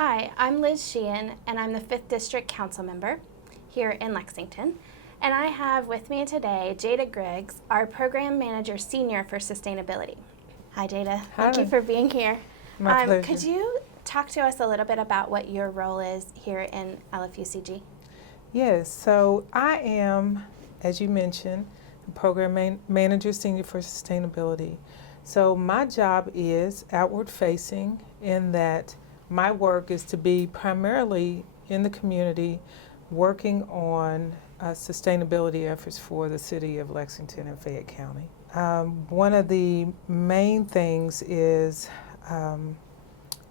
Hi, I'm Liz Sheehan, and I'm the 5th District Council member here in Lexington. And I have with me today Jada Griggs, our Program Manager Senior for Sustainability. Hi, Jada. Thank you for being here. My pleasure. Could you talk to us a little bit about what your role is here in LFUCG? Yes, so I am, as you mentioned, the Program Manager Senior for Sustainability. So my job is outward facing in that my work is to be primarily in the community working on sustainability efforts for the city of Lexington and Fayette County. One of the main things is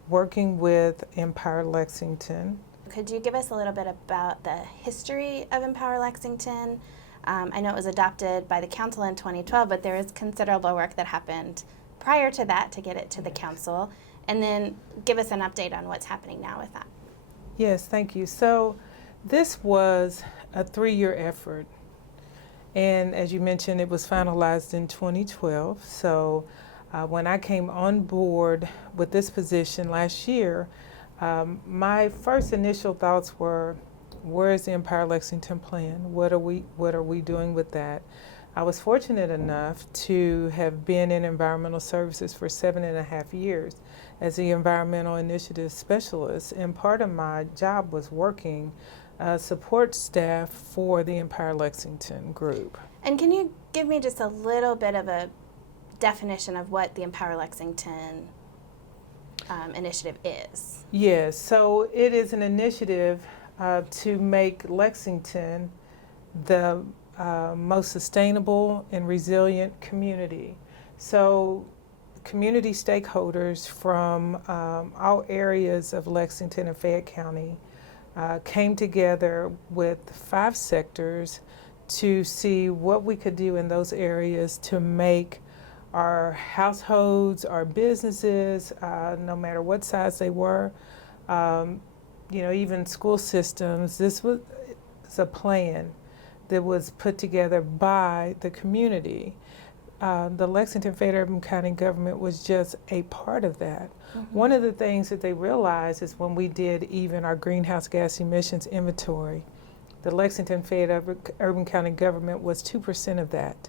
working with Empower Lexington. Could you give us a little bit about the history of Empower Lexington? I know it was adopted by the council in 2012, but there is considerable work that happened prior to that to get it to the council. And then give us an update on what's happening now with that. Yes, thank you. So this was a 3-year effort. And as you mentioned, it was finalized in 2012. So when I came on board with this position last year, my first initial thoughts were, where is the Empower Lexington plan? What are we doing with that? I was fortunate enough to have been in environmental services for 7.5 years as the environmental initiative specialist, and part of my job was working support staff for the Empower Lexington group. And can you give me just a little bit of a definition of what the Empower Lexington initiative is? Yes, so it is an initiative to make Lexington the most sustainable and resilient community. So community stakeholders from all areas of Lexington and Fayette County came together with 5 sectors to see what we could do in those areas to make our households, our businesses, no matter what size they were, even school systems. This was a plan that was put together by the community. The Lexington Fayette Urban County government was just a part of that. Mm-hmm. One of the things that they realized is when we did even our greenhouse gas emissions inventory, the Lexington Fayette Urban County government was 2% of that.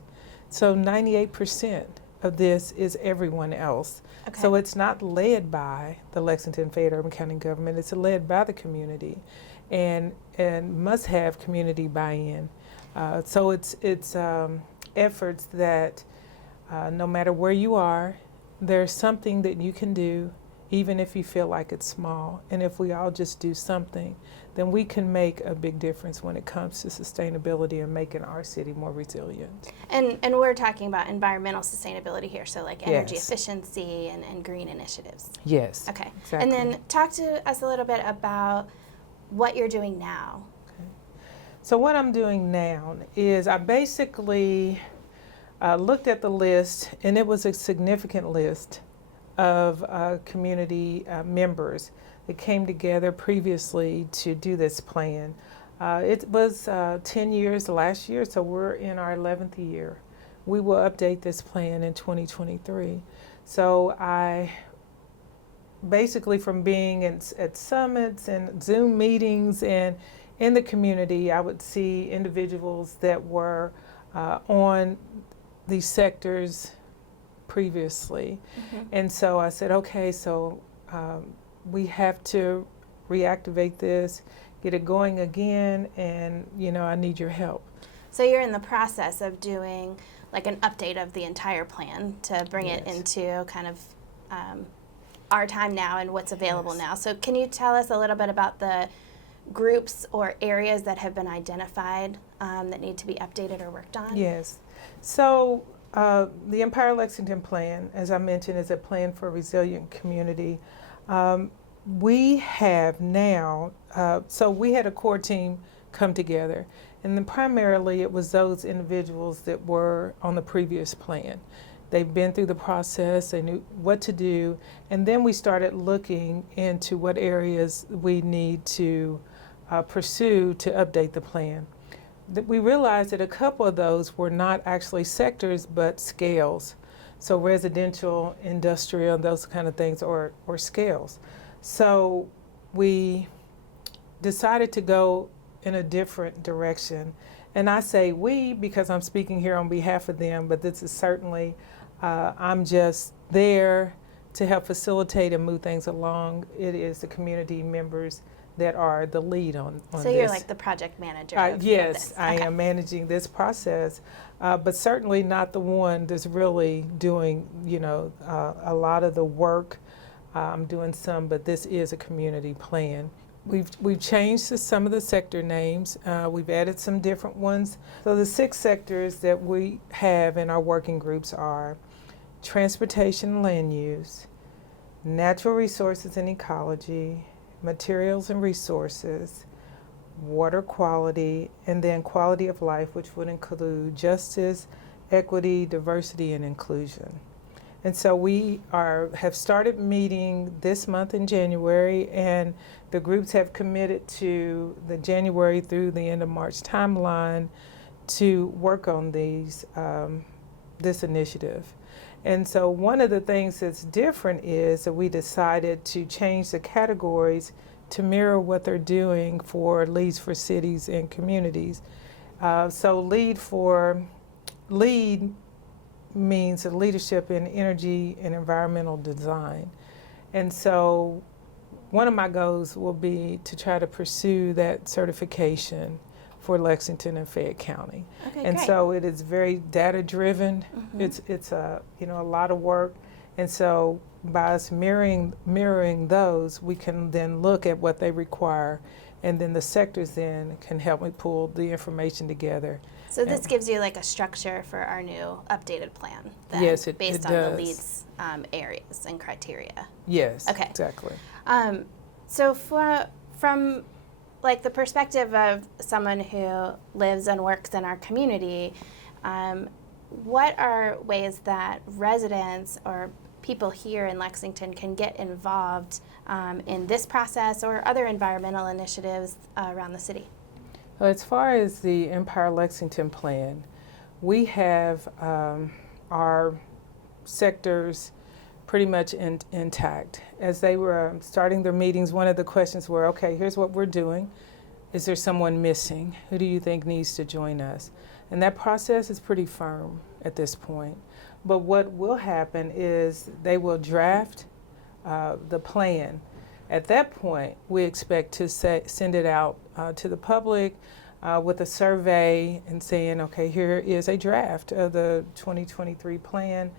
So 98% of this is everyone else. Okay. So it's not led by the Lexington Fayette Urban County government, it's led by the community and must have community buy-in. So it's efforts that no matter where you are, there's something that you can do, even if you feel like it's small. And if we all just do something, then we can make a big difference when it comes to sustainability and making our city more resilient. And we're talking about environmental sustainability here, so like energy Yes. efficiency and green initiatives. Yes. Okay. Exactly. And then talk to us a little bit about what you're doing now. So what I'm doing now is I basically looked at the list, and it was a significant list of community members that came together previously to do this plan. It was 10 years last year, so we're in our 11th year. We will update this plan in 2023. So I basically, from being at summits and Zoom meetings and in the community, I would see individuals that were on these sectors previously. Mm-hmm. And so I said, okay, so we have to reactivate this, get it going again, and I need your help. So you're in the process of doing like an update of the entire plan to bring Yes. it into kind of our time now and what's available Yes. now. So can you tell us a little bit about the groups or areas that have been identified that need to be updated or worked on? Yes. So the Empower Lexington plan, as I mentioned, is a plan for a resilient community. We have now, so we had a core team come together, and then primarily it was those individuals that were on the previous plan. They've been through the process, they knew what to do, and then we started looking into what areas we need to pursue to update the plan. We realized that a couple of those were not actually sectors but scales. So residential, industrial, those kind of things, or scales. So we decided to go in a different direction. And I say we because I'm speaking here on behalf of them, but this is certainly, I'm just there to help facilitate and move things along. It is the community members that are the lead on So this. you're like the project manager of Yes, this. I Okay. am managing this process, but certainly not the one that's really doing, a lot of the work. I'm doing some, but this is a community plan. We've changed some of the sector names. We've added some different ones. So the 6 sectors that we have in our working groups are transportation and land use, natural resources and ecology, materials and resources, water quality, and then quality of life, which would include justice, equity, diversity, and inclusion. And so we have started meeting this month in January, and the groups have committed to the January through the end of March timeline to work on this initiative. And so one of the things that's different is that we decided to change the categories to mirror what they're doing for leads for cities and communities. So lead means leadership in energy and environmental design. And so one of my goals will be to try to pursue that certification for Lexington and Fayette County. Okay, And great. so it is very data driven. Mhm. It's a lot of work. And so by us mirroring those, we can then look at what they require, and then the sectors then can help me pull the information together. So this gives you like a structure for our new updated plan. Then, Yes, it based on does. the leads areas and criteria. Yes, Okay. exactly. So from like the perspective of someone who lives and works in our community, what are ways that residents or people here in Lexington can get involved in this process or other environmental initiatives around the city? Well, as far as the Empire Lexington plan, we have our sectors pretty much intact. As they were starting their meetings, one of the questions were, okay, here's what we're doing. Is there someone missing? Who do you think needs to join us? And that process is pretty firm at this point. But what will happen is they will draft the plan. At that point, we expect to send it out to the public with a survey and saying, okay, here is a draft of the 2023 plan.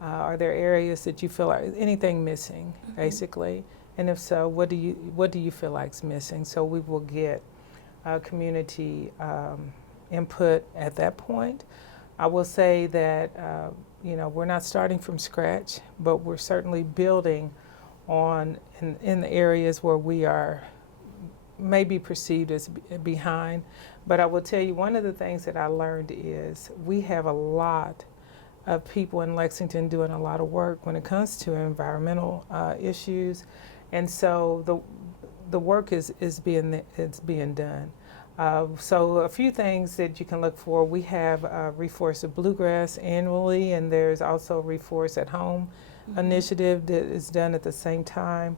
Are there areas that you feel like anything missing, basically? And if so, what do you feel like is missing? So we will get community input at that point. I will say that we're not starting from scratch, but we're certainly building on in the areas where we are maybe perceived as behind. But I will tell you, one of the things that I learned is we have a lot of people in Lexington doing a lot of work when it comes to environmental issues, and so the work is being done. So a few things that you can look for. We have Reforest of Bluegrass annually, and there's also Reforest at Home initiative that is done at the same time.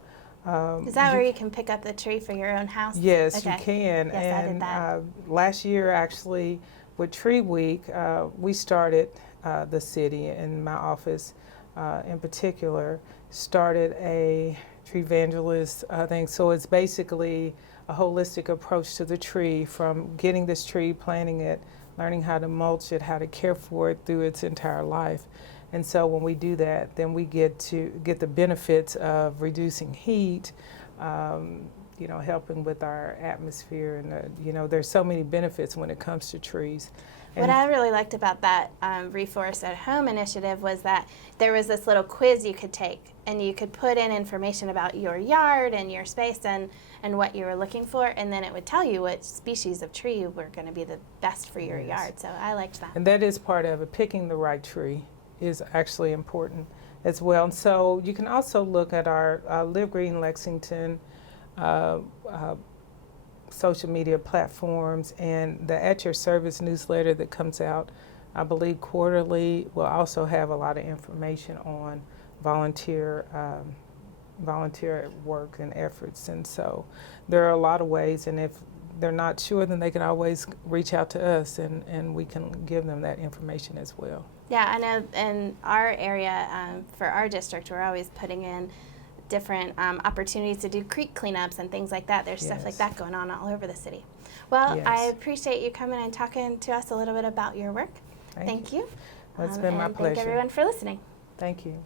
Is that where you can pick up the tree for your own house? Yes, Okay. you can. Yes, and I did that. Last year, actually, with Tree Week, we started the city, and my office in particular started a tree evangelist thing. So it's basically a holistic approach to the tree, from getting this tree, planting it, learning how to mulch it, how to care for it through its entire life. And so when we do that, then we get the benefits of reducing heat, helping with our atmosphere, and there's so many benefits when it comes to trees. What I really liked about that Reforest at Home initiative was that there was this little quiz you could take, and you could put in information about your yard and your space and what you were looking for, and then it would tell you what species of tree were going to be the best for your yard. So I liked that. And that is part of it. Picking the right tree is actually important as well. And so you can also look at our Live Green Lexington social media platforms, and the At Your Service newsletter that comes out, I believe, quarterly, will also have a lot of information on volunteer volunteer work and efforts. And so there are a lot of ways, and if they're not sure, then they can always reach out to us, and we can give them that information as well. Yeah, I know in our area, for our district, we're always putting in different opportunities to do creek cleanups and things like that. There's stuff like Yes. that going on all over the city. Well, Yes. I appreciate you coming and talking to us a little bit about your work. Thank you. Well, it's been my and pleasure. Thank everyone for listening. Thank you.